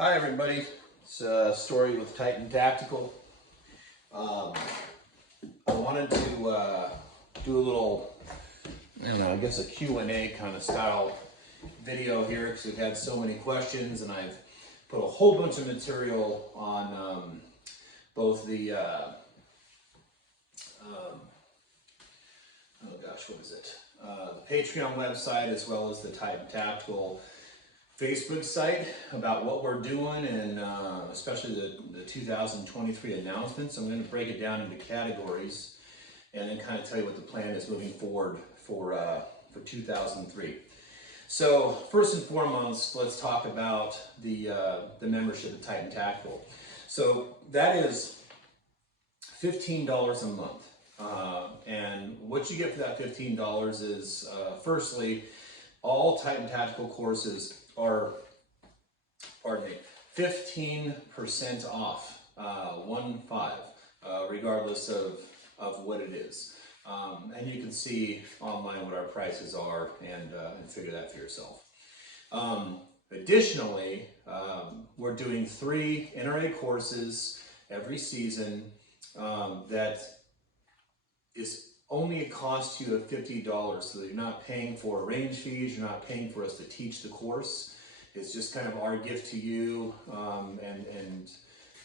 Hi everybody, it's a story with Titan Tactical. I wanted to do a little, I guess a Q&A kind of style video here because we've had so many questions, and I've put a whole bunch of material on both the, the Patreon website as well as the Titan Tactical Facebook site about what we're doing, and especially the 2023 announcements. I'm going to break it down into categories and then kind of tell you what the plan is moving forward for 2003. So first and foremost, let's talk about the membership at Titan Tactical. So that is $15 a month, and what you get for that $15 is firstly, all Titan Tactical courses are, 15% off, 1-5, regardless of what it is. And you can see online what our prices are and figure that for yourself. Additionally, we're doing 3 NRA courses every season that is only cost you $50, so that you're not paying for range fees, you're not paying for us to teach the course. It's just kind of our gift to you, and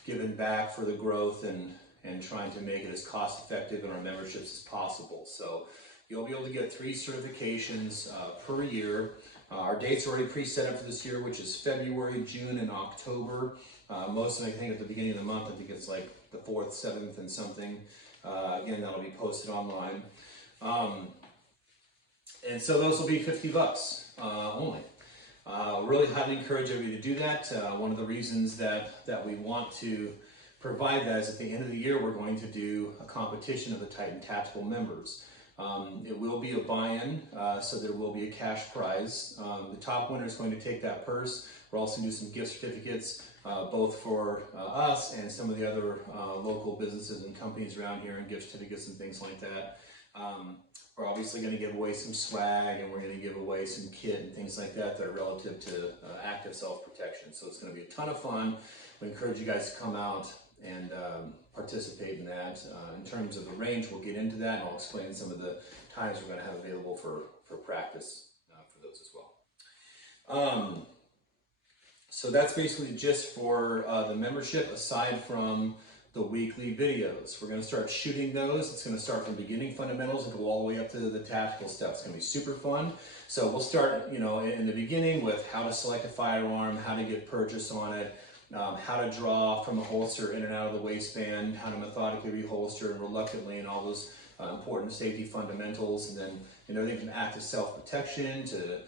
giving back for the growth and trying to make it as cost effective in our memberships as possible. So you'll be able to get 3 certifications per year. Our dates are already pre-set up for this year, which is February, June, and October. Most of them, I think, at the beginning of the month, I think it's like the 4th, 7th, and something. Again, that'll be posted online. And so those will be $50 only. Really highly encourage everybody to do that. One of the reasons that we want to provide that is at the end of the year, we're going to do a competition of the Titan Tactical members. It will be a buy-in, so there will be a cash prize. The top winner is going to take that purse. We're also going to do some gift certificates, both for us and some of the other local businesses and companies around here, and gift certificates and things like that. We're obviously going to give away some swag, and we're going to give away some kit and things like that that are relative to active self-protection. So it's going to be a ton of fun. We encourage you guys to come out and participate in that. In terms of the range, we'll get into that, and I'll explain some of the times we're going to have available for practice for those as well. So that's basically just for the membership, aside from the weekly videos. We're going to start shooting those. It's going to start from beginning fundamentals and go all the way up to the tactical stuff. It's going to be super fun. So we'll start, in the beginning with how to select a firearm, how to get purchase on it, how to draw from a holster in and out of the waistband, how to methodically reholster and reluctantly, and all those important safety fundamentals. And then, everything from active self-protection to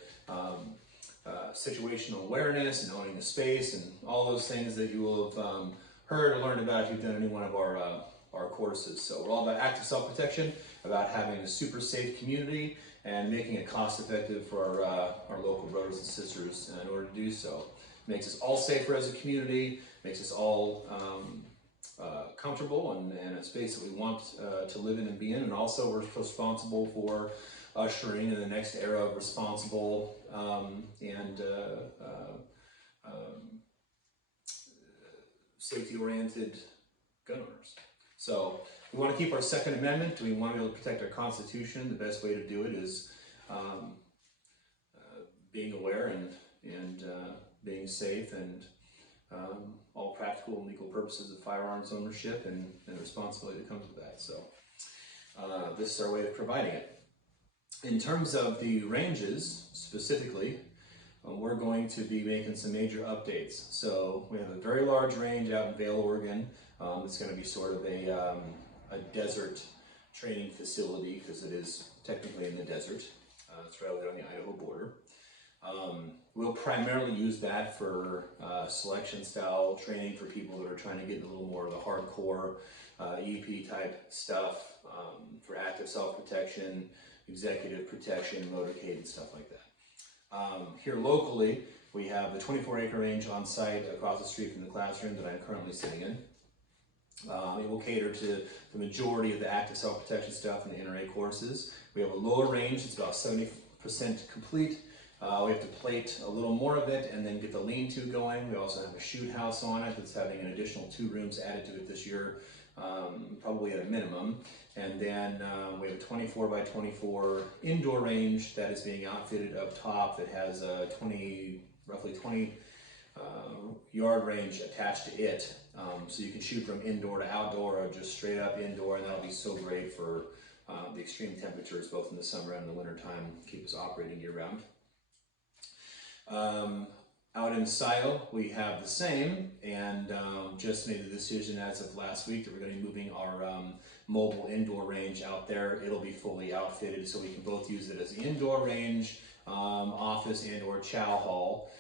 situational awareness and owning the space, and all those things that you will have heard or learned about if you've done any one of our courses. So we're all about active self-protection, about having a super safe community, and making it cost-effective for our local brothers and sisters in order to do so. Makes us all safer as a community, makes us all comfortable and a space that we want to live in and be in, and also we're responsible for ushering in the next era of responsible and safety-oriented gun owners. So we want to keep our Second Amendment. We want to be able to protect our Constitution. The best way to do it is being aware and being safe, and all practical and legal purposes of firearms ownership and the responsibility that comes with that. So this is our way of providing it. In terms of the ranges specifically, we're going to be making some major updates. So we have a very large range out in Vail, Oregon. It's going to be sort of a desert training facility, because it is technically in the desert. It's right over there on the Idaho border. We'll primarily use that for selection style training for people that are trying to get a little more of the hardcore EP type stuff, for active self-protection, executive protection, motorcade, and stuff like that. Here locally, we have the 24-acre range on site across the street from the classroom that I'm currently sitting in. It will cater to the majority of the active self-protection stuff in the NRA courses. We have a lower range, it's about 70% complete, We have to plate a little more of it and then get the lean-to going. We also have a shoot house on it that's having an additional 2 rooms added to it this year, probably at a minimum. And then we have a 24 by 24 indoor range that is being outfitted up top that has a roughly 20 yard range attached to it. So you can shoot from indoor to outdoor or just straight up indoor, and that'll be so great for the extreme temperatures both in the summer and the winter time, keep us operating year round. Out in Scioto, we have the same, and just made the decision as of last week that we're going to be moving our mobile indoor range out there. It'll be fully outfitted, so we can both use it as the indoor range, office, and or chow hall.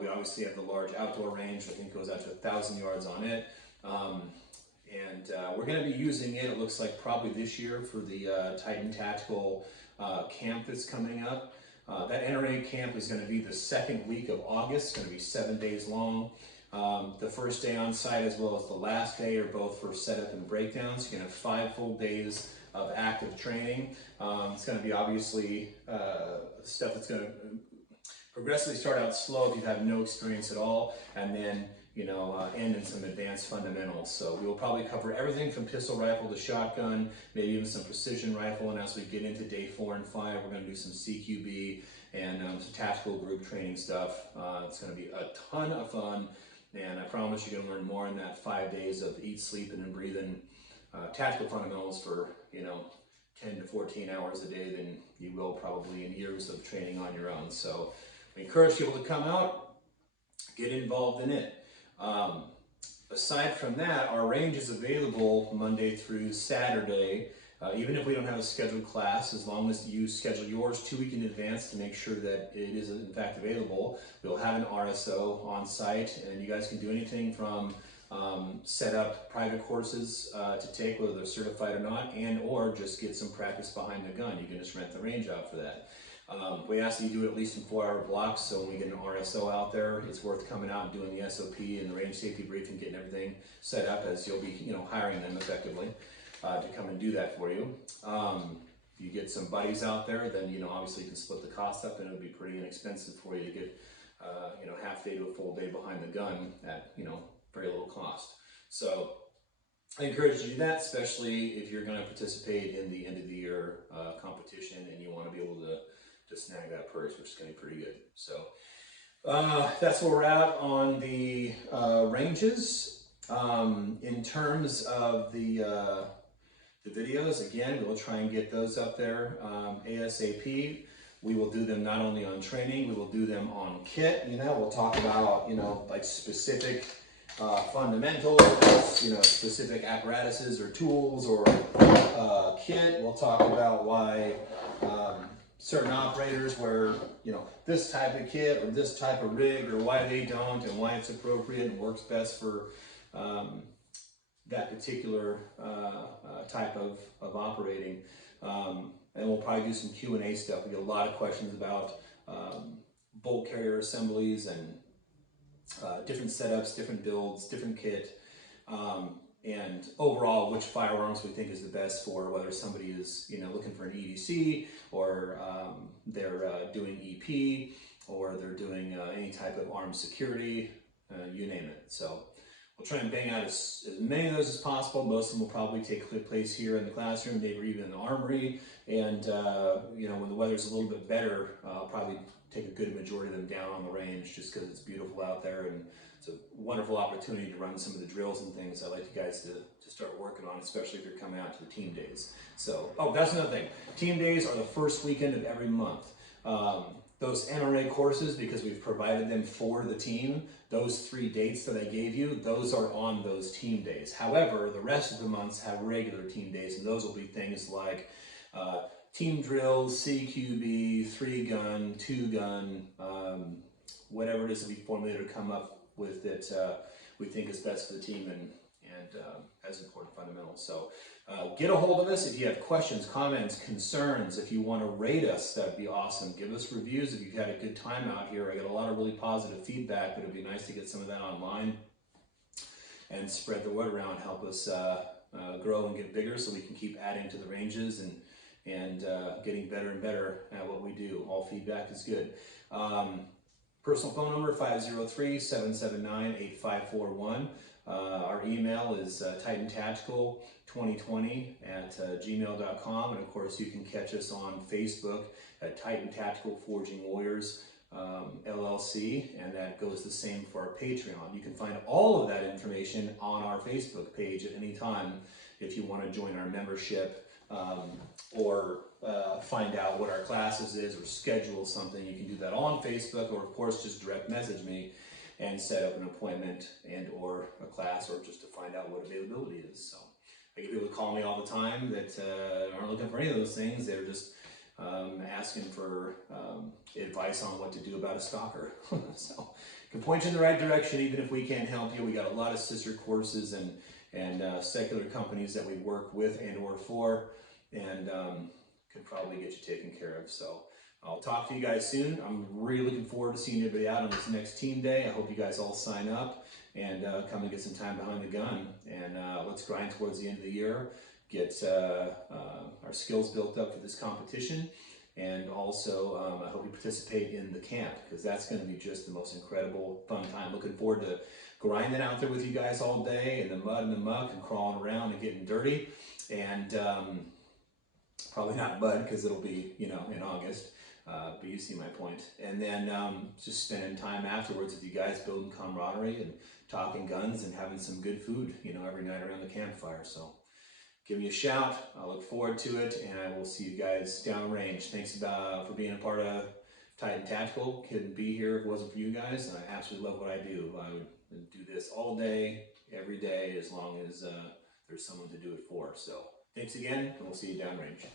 We obviously have the large outdoor range, I think goes out to 1,000 yards on it. We're going to be using it, it looks like probably this year, for the Titan Tactical camp that's coming up. That NRA camp is going to be the 2nd week of August. It's going to be 7 days long. The first day on site as well as the last day are both for setup and breakdowns. You're going to have 5 full days of active training. It's going to be obviously stuff that's going to progressively start out slow if you have no experience at all, and then end in some advanced fundamentals. So we will probably cover everything from pistol rifle to shotgun, maybe even some precision rifle, and as we get into day 4 and 5, we're going to do some CQB and some tactical group training stuff. It's going to be a ton of fun, and I promise you're going to learn more in that 5 days of eat, sleeping, and breathing tactical fundamentals for 10 to 14 hours a day than you will probably in years of training on your own. So we encourage people to come out, get involved in it. Aside from that, our range is available Monday through Saturday, even if we don't have a scheduled class, as long as you schedule yours 2 weeks in advance to make sure that it is in fact available. We'll have an RSO on site, and you guys can do anything from set up private courses to take, whether they're certified or not, and or just get some practice behind the gun. You can just rent the range out for that. We ask that you do it at least in 4-hour blocks, so when we get an RSO out there, it's worth coming out and doing the SOP and the range safety briefing, getting everything set up, as you'll be hiring them effectively to come and do that for you. If you get some buddies out there, then obviously you can split the cost up, and it'll be pretty inexpensive for you to get half day to a full day behind the gun at very little cost. So I encourage you to do that, especially if you're going to participate in the end of the year competition and you want to be able to snag that purse, which is going to be pretty good. So that's where we're at on the ranges. In terms of the videos, again, we'll try and get those up there ASAP. We will do them not only on training, we will do them on kit. We'll talk about like specific fundamentals, specific apparatuses or tools or kit. We'll talk about why certain operators wear this type of kit or this type of rig, or why they don't, and why it's appropriate and works best for that particular type of operating. And we'll probably do some Q&A stuff. We get a lot of questions about bolt carrier assemblies and different setups, different builds, different kit, and overall which firearms we think is the best for whether somebody is looking for an EDC, or they're doing EP, or they're doing any type of armed security, you name it. So we'll try and bang out as many of those as possible. Most of them will probably take place here in the classroom, maybe even in the armory, and when the weather's a little bit better, I'll probably take a good majority of them down on the range, just because it's beautiful out there, and it's a wonderful opportunity to run some of the drills and things I'd like you guys to start working on, especially if you're coming out to the team days. So, that's another thing. Team days are the first weekend of every month. Those NRA courses, because we've provided them for the team, those 3 dates that I gave you, those are on those team days. However, the rest of the months have regular team days, and those will be things like team drills, CQB, 3-gun, 2-gun, whatever it is that we formulated to come up with that we think is best for the team and as important fundamentals. So get a hold of us if you have questions, comments, concerns. If you want to rate us, that'd be awesome. Give us reviews if you've had a good time out here. I get a lot of really positive feedback, but it'd be nice to get some of that online and spread the word around, help us grow and get bigger so we can keep adding to the ranges and and getting better and better at what we do. All feedback is good. Personal phone number 503-779-8541. Our email is titantactical2020@gmail.com, and of course you can catch us on Facebook at Titan Tactical Forging Warriors LLC, and that goes the same for our Patreon. You can find all of that information on our Facebook page at any time if you want to join our membership or find out what our classes is or schedule something. You can do that all on Facebook, or of course just direct message me and set up an appointment and or a class, or just to find out what availability is. So I get people to call me all the time that aren't looking for any of those things. They're just asking for advice on what to do about a stalker. So can point you in the right direction even if we can't help you. We got a lot of sister courses and secular companies that we work with and or for, and could probably get you taken care of. So I'll talk to you guys soon. I'm really looking forward to seeing everybody out on this next team day. I hope you guys all sign up and come and get some time behind the gun. And let's grind towards the end of the year, get our skills built up for this competition. And also, I hope you participate in the camp, because that's going to be just the most incredible fun time. Looking forward to grinding out there with you guys all day in the mud and the muck and crawling around and getting dirty. And probably not mud, because it'll be, you know, in August. But you see my point. And then just spending time afterwards with you guys, building camaraderie and talking guns and having some good food, you know, every night around the campfire. So give me a shout. I look forward to it, and I will see you guys downrange. Thanks for being a part of Titan Tactical. Couldn't be here if it wasn't for you guys. And I absolutely love what I do. I would do this all day, every day, as long as there's someone to do it for. So thanks again, and we'll see you downrange.